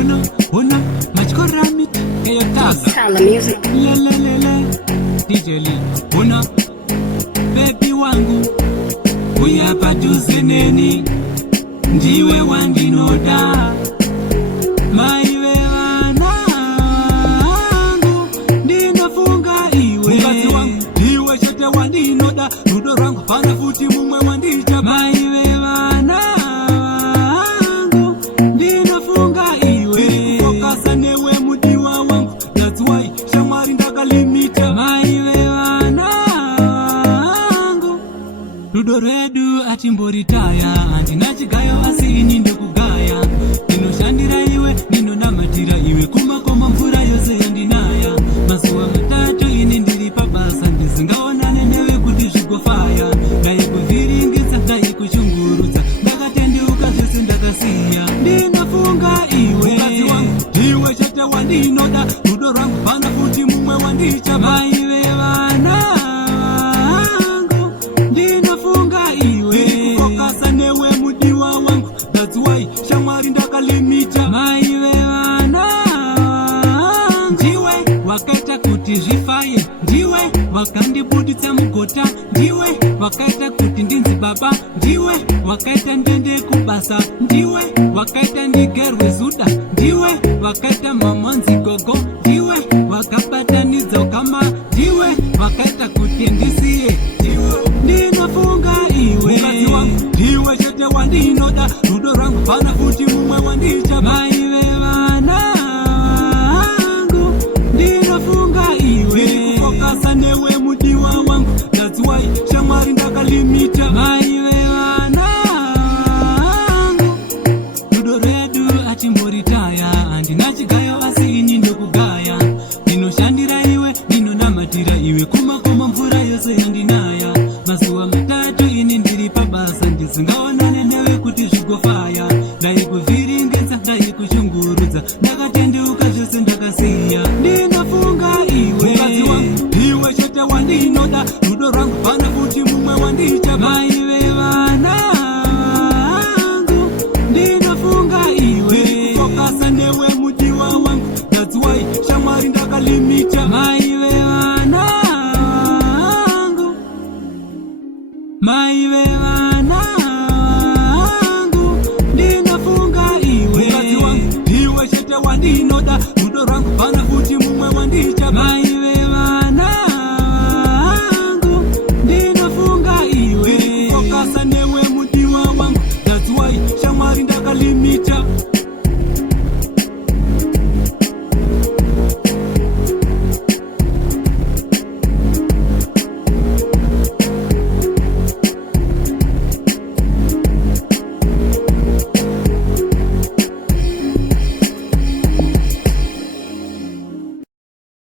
Una machkoramit Scala music. lelelele DJ Lee una baby wangu uyapa juze neni ndiwe wandinoda maiwe wanangu ndinofunga iwe mkazi wangu ndiwe chete wandinoda rudo rangu pana futi mumwe wandicha maiwe wanangu ndinofunga iwe kukokasa newe mudiwa wangu that's why shamari ndakalimita maiwe wanangu rudo redu atimboritaya andina chigayo asi ini ndokugaya ndinoshandira iwe ndinonamatira iwe kumakoma mvura yose yandinaya mazuva matatu ini ndiri pabasa ndisingaonane newe kuti zvigofaya ndayekuvhiringidza ndayekushungurudza ndakatendeuka zvese ndakasiya ndinofunga iwe mukadzi wangu ndiwe chete wandinoda rudo rwangu pana futi mumwe wandicha maive vanangu ndinofunga iwe kukokasa newe mudiwa wangu that's why shamwari ndakalimita maive vanangu ndiwe wakaita kuti zvifaye ndiwe wakandibuditsa mugota ndiwe wakaita kuti ndinzi baba ndiwe wakaita ndende kubasa ndiwe wakaita ndigerwe zuda ndiwe wakaita mamonzi gogo ndiwe wakabatanidza ukama ndiwe wakaita kuti ndisiye ndinofunga iwe mukadzi wangu ndiwe chete wandinoda rudo rwangu pana futi mumwe wandicha maive vanangu ndinofunga iwe kukokasa newe mudiwa wangu that's why shamwari ndakalimita maive vanangu rudo redu atimboritaya andina chigayo asi ini ndokugaya ndinoshandira iwe ndinonamatira iwe kumakoma mvura yose yandinaya mazuva matatu ini ndiri pabasa ndisingaonane newe kuti zvigofaya ndaikuvhiringidza ndaikushungurudza ndakatenda